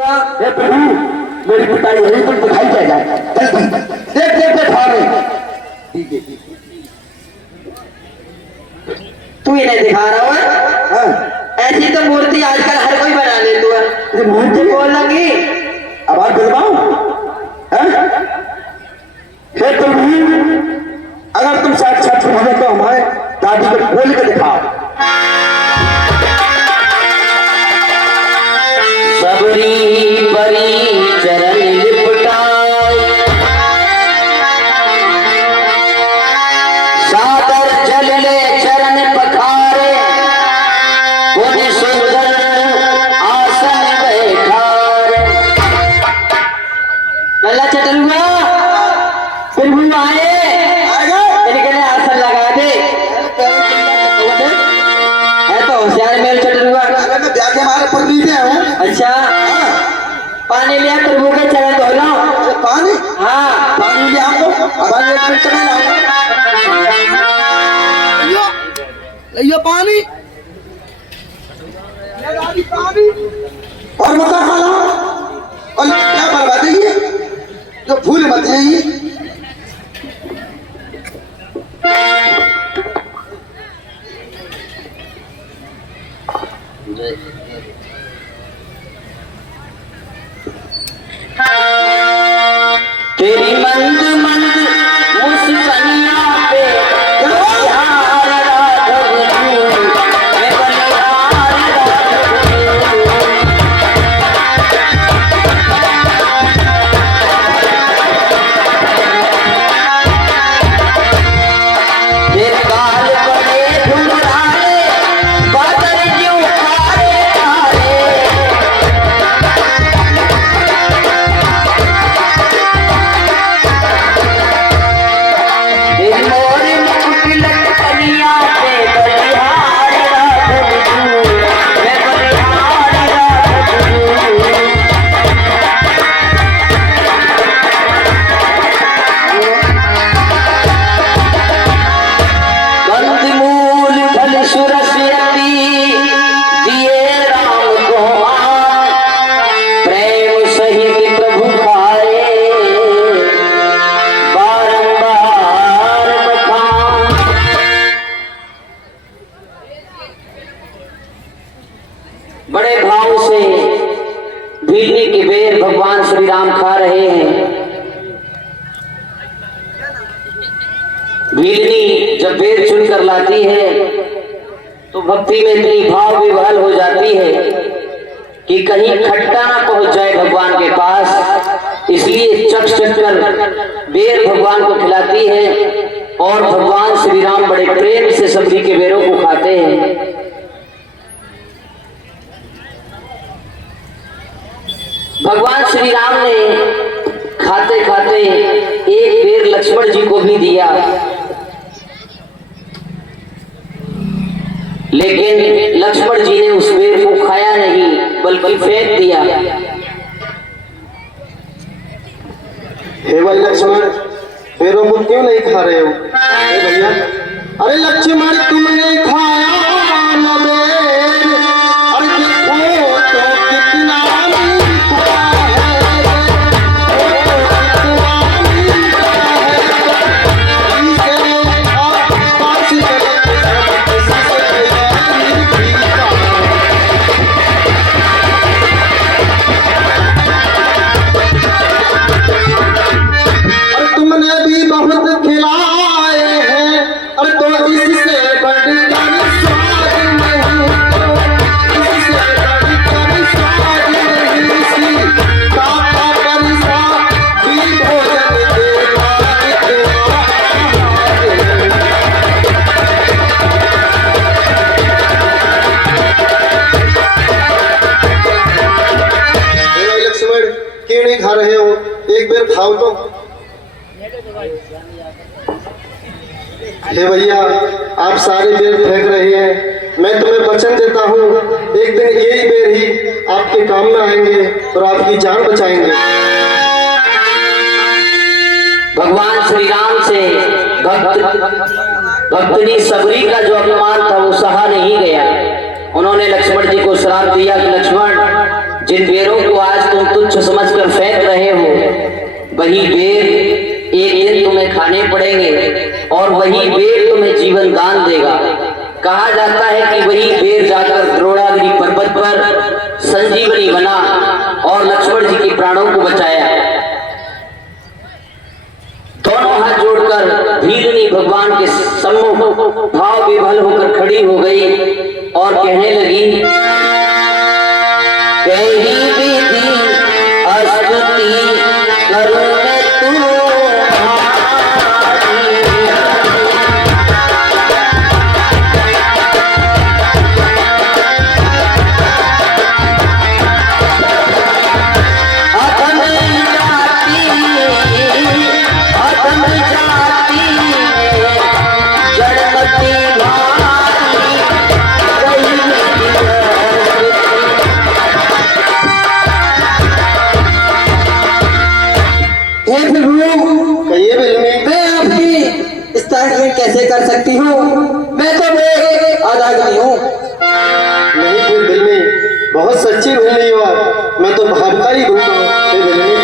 हे प्रभु मेरी पिताई यही तो दिखाई दे जाए जल्दी देख देख के भागे। ठीक है तू इन्हें दिखा रहा है। हाँ ऐसी तो मूर्ति आजकल हर कोई बना ले तू है। मूर्ति बोल लगी आवाज दिलवाऊं? हे प्रभु अगर तुम साक्षात हो तो हमारे दादी को खोल के दिखाओ। सबरी परी चरण लिपटाए सादर जल ले चरण पखारे पुण्य सुंदर आसन बैठारे। लल्ला चटलुआ प्रभु आए इनके लिए आसन लगा दे। है तो होशियार मेल चटलुआ। मैं ब्याह के मारे पुरनी से हूँ। अच्छा पानी लिया प्रभु के चरण धोला। पानी? हाँ पानी लिया आपको? अब एक मिनट में लाओ। लियो पानी। ये दादी पानी। और मत खाला। और क्या बर्बादी है? जो भूल मत जाइए। तेरी मंद मंद मुस्कानिया पे बलिहार राघव मैं बलिहार तेरे गाल बड़े घुंघराले बादल क्यों काले काले। तेरी मोर मुकुट लटकनिया पे बलिहार राघव मैं बलिहार राघव। कंदमूल फल सुरसयती दिए राम को प्रेम सहित प्रभु खाए बारंबार बखान। बड़े भाव से भीलनी के बेर भगवान श्री राम खा रहे हैं। भीलनी जब बेर चुन कर लाती है तो भक्ति में इतनी भाव विवहल हो जाती है कि कहीं खट्टा ना पहुंच जाए भगवान के पास, इसलिए चख चख कर बेर भगवान को खिलाती है और भगवान श्री राम बड़े प्रेम से सबरी के बेरों को खाते हैं। भगवान श्री राम ने खाते खाते एक बेर लक्ष्मण जी को भी दिया, लेकिन लक्ष्मण जी ने उस बेर को खाया नहीं बल्कि फेंक दिया। हे भाई लक्ष्मण बेरों को क्यों नहीं खा रहे हो? हे भैया अरे लक्ष्मण तुमने खाया न बेर, अरे देखो तो कितना मीठा है, तुमने भी बहुत खिलाए हैं, अरे तो इससे बढ़कर स्वाद नहीं, इससे बढ़कर स्वाद नहीं, इसी काका परिसा भी भोजन देगा लक्ष्मण क्यों नहीं खा रहे हो? एक बार खाओ तो। हे भैया आप सारे बेर फेंक रहे हैं, मैं तुम्हें वचन देता हूँ एक दिन यही बेर ही आपके काम में आएंगे और आपकी जान बचाएंगे। भगवान श्री राम से भक्तनी सबरी का जो अपमान था वो सहा नहीं गया। उन्होंने लक्ष्मण जी को श्राप दिया कि लक्ष्मण जिन बेरों को आज तुम तुच्छ समझकर फेंक रहे हो, वही बेर एक दिन तुम्हें खाने पड़ेंगे और वही बेर तुम्हें जीवन दान देगा। कहा जाता है कि वही बेर जाकर द्रोणागिरी पर्वत पर संजीवनी बना और लक्ष्मण जी के प्राणों को बचाया। दोनों हाथ जोड़कर भीलनी भगवान के सम्मुख भाव विभल होकर खड़ी हो गई और कहने लगी, कही विधि स्तुति करूं मैं तुम्हारी। कहिए बिल्मी। मैं आपकी स्टाइल कैसे कर सकती हूँ? मैं तो एक अदागनी हूँ। नहीं फिर बिल्मी, बहुत सच्ची बिल्मी हो आप। मैं तो भावता ही भूखा हूँ। हे बिल्मी,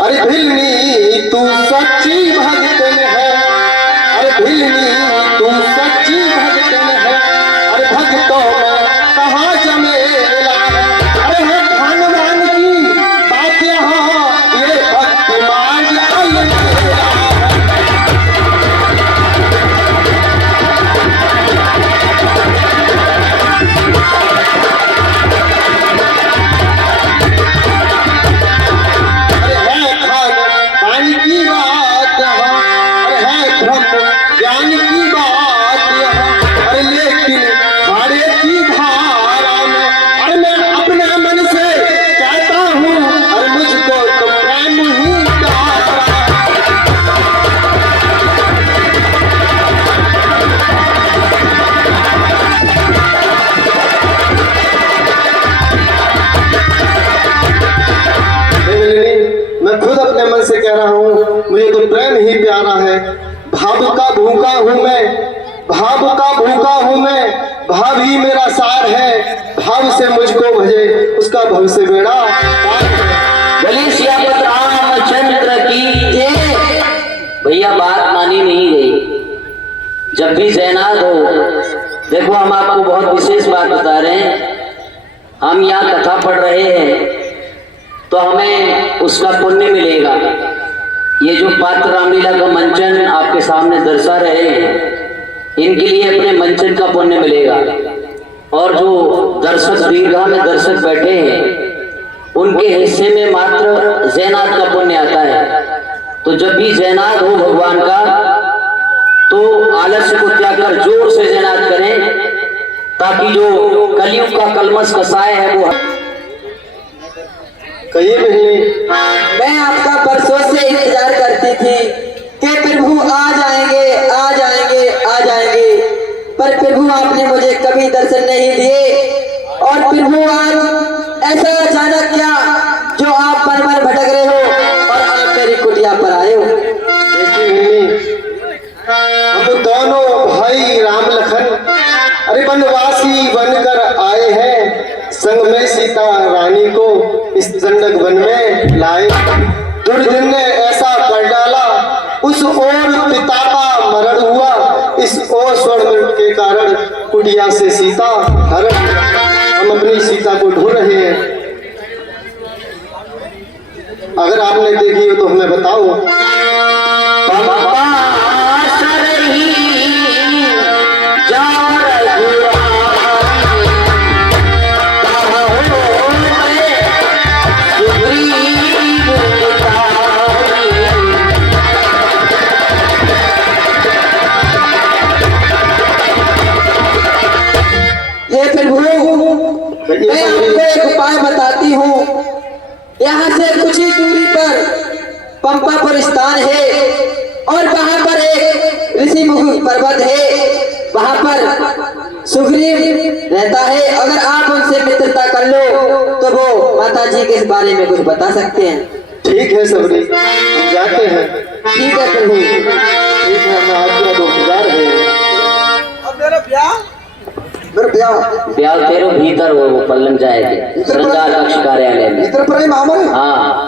अरे बिल्मी तू सच्ची भगतन है। अरे बिल्मी तू सच्ची भगतन है। अरे भक्तों में कहाँ जमेला है। अरे है भगवान की बात यहाँ, ये भक्ति मान लाई मेरा। पानी की बात यहाँ, अरे है ब्रह्म ज्ञान की बात यहाँ। अरे लेकिन खारे की धारा में, अरे मैं अपने मन से कहता हूँ, अरे मुझको तो प्रेम ही प्यारा। मैं खुद अपने मन से कह रहा हूँ, मुझे तो प्रेम ही प्यारा है। भाव का भूखा हूँ मैं, भाव का भूखा हूँ मैं। भाव ही मेरा सार है, भाव से मुझको भजे उसका भव से बेड़ा पार है। बोले सियापत रामचंद्र की जय। भैया बात मानी नहीं गई। जब भी जयनाथ हो, देखो हम आपको बहुत विशेष बात बता रहे हैं। हम यहाँ कथा पढ़ रहे हैं तो हमें उसका पुण्य मिलेगा। ये जो पात्र रामलीला का मंचन आपके सामने दर्शा रहे हैं, इनके लिए अपने मंचन का पुण्य मिलेगा। और जो दर्शक दीर्घा में दर्शक बैठे हैं, उनके हिस्से में मात्र जयनाथ का पुण्य आता है। तो जब भी जयनाथ हो भगवान का, तो आलस्य को त्याग कर जोर से जयनाथ करें, ताकि जो कलयुग का कलमश कसाय है वो। कहिए बहनी। मैं आपका बरसों से इंतजार करती थी कि प्रभु आ जाएंगे, आ जाएंगे, आ जाएंगे, पर प्रभु आपने मुझे कभी दर्शन नहीं दिए। और प्रभु आज ऐसा अचानक क्या जो आप वन वन भटक रहे हो और आप मेरी कुटिया पर आए हो? देखिए बहनी, हम दोनों भाई राम लखन अरे वनवासी बनकर आए हैं। संग में सीता रानी को इस दंडक वन में लाए। दुर्जन ने ऐसा कर डाला, उस ओर पिता का मरण हुआ। इस ओर स्वर्ण के कारण कुटिया से सीता हरण। हम अपनी सीता को ढूंढ रहे हैं। अगर आपने देखी हो तो हमें बताओ। मैं आपको एक उपाय बताती हूँ। यहाँ से कुछ ही दूरी पर पंपा पर स्थान है और वहाँ पर एक ऋषि मुख पर्वत है। वहाँ पर सुग्रीव रहता है। अगर आप उनसे मित्रता कर लो तो वो माता जी के बारे में कुछ बता सकते हैं। ठीक है सबरी, हम जाते हैं। ठीक है प्रभु। ठीक है, हम आपका दो इंतजार है। अब मेरा ब्याह मेरे ब्याह ब्याह तेरो भीतर वो पल्लन जाएगी श्रद्धा कक्ष कार्यालय में। इधर पर ही मामले हाँ